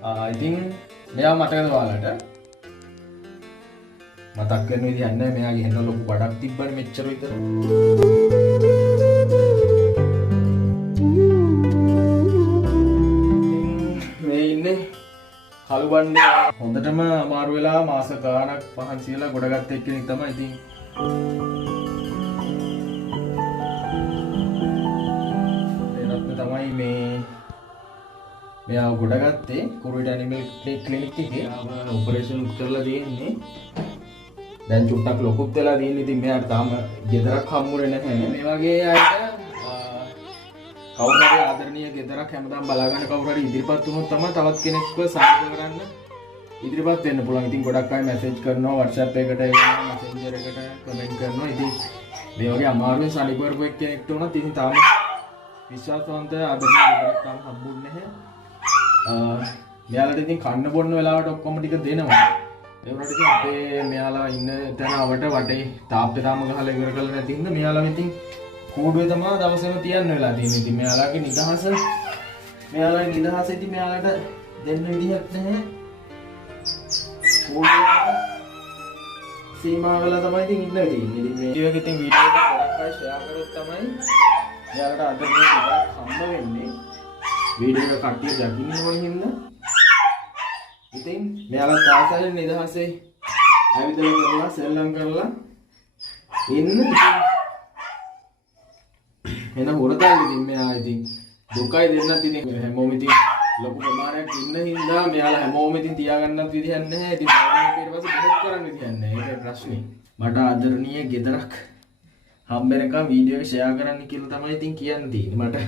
ඉතින් මෙයා මතකද ඔයාලට? මතක් වෙන විදිහක් නැහැ. මෙයාගේ හෙන්න ලොකු බඩක් තිබ්බනේ මෙච්චර විතර. මේ ඉන්නේ කළු බණ්ඩේ හොඳටම අමාරු වෙලා මාස ගාණක් පහන් සියලා ගොඩගත්ත එක්කෙනෙක් තමයි. ඉතින් තමයි මෙයා ගොඩගත්තේ කුරුවිට ඇනිමල් ක්ලිනික් එකේ. ඔපරේෂන් කරලා තියෙන්නේ. දැන් චුට්ටක් ලොකුත් වෙලා තියෙන්නේ. ඉතින් මෙයාට තාම ගෙදරක් හම්බුනේ නැහැ. මේ වගේ අයට කවුරු හරි ආදරණීය ගෙදරක් හැමදාම බලාගන්න කවුරු හරි ඉදිරිපත් වුණොත් තමයි තවත් කෙනෙක්ව සාකච්ඡා කරන්න ඉදිරිපත් වෙන්න පුළුවන්. ඉතින් ගොඩක් අය මැසේජ් කරනවා WhatsApp එකට, Messenger එකට කමෙන්ට් කරනවා. ඉතින් මේ වගේ අමාරුවෙන් සනීප කරපු එක්කෙනෙක්ට උනත් ඉතින් තාම විශ්වාසවන්ත ආදරණීය ගෙදරක් තාම හම්බුන්නේ නැහැ. මෙයාලට ඉතින් කන්න බොන්න වෙලාවට ඔක්කොම ටික දෙනවා. ඒ වුණාට ඉතින් අපේ මෙයාලා ඉන්න තැන අවට වටේ තාප්පේ තාම ගහලා ඉවර කරලා නැති හින්දා මෙයාලා ඉතින් කූඩුවේ තමයි දවසේම තියන්න වෙලා තියෙන්නේ. ඉතින් මෙයාලාගේ නිදහස ඉතින් මෙයාලට දෙන්න විදිහක් නැහැ. කූඩුවේ සීමා වෙලා තමයි ඉතින් ඉන්න වෙන්නේ. ඉතින් මේ වීඩියෝ එක ගොඩක් අය ෂෙයා කරොත් තමයි මෙයාලට අදන්නේ හම්බ වෙන්නේ. වීඩියෝ එක කට්ටිය දකින්න ඕන හින්දා ඉතින් මෙයාලා තාසයෙන් නිදහසේ ඇවිදලා කරලා සෙල්ලම් කරලා ඉන්න. එන හොරතල් ඉතින් මෙයා ඉතින් දුකයි දෙන්නත් ඉතින් හැමෝම ඉතින් ලොකු ප්‍රමාණයක් ඉන්න හින්දා මෙයාලා හැමෝම ඉතින් තියාගන්නත් විදිහක් නැහැ. ඉතින් ඊට පස්සේ බෙහෙත් කරන්න විදිහක් නැහැ. ඒකයි ප්‍රශ්නේ. මට ආදරණීය ගෙදරක් හම්බෙනකම් වීඩියෝ එක ෂෙයා කරන්න කියලා තමයි ඉතින් කියන්න තියෙන්නේ මට.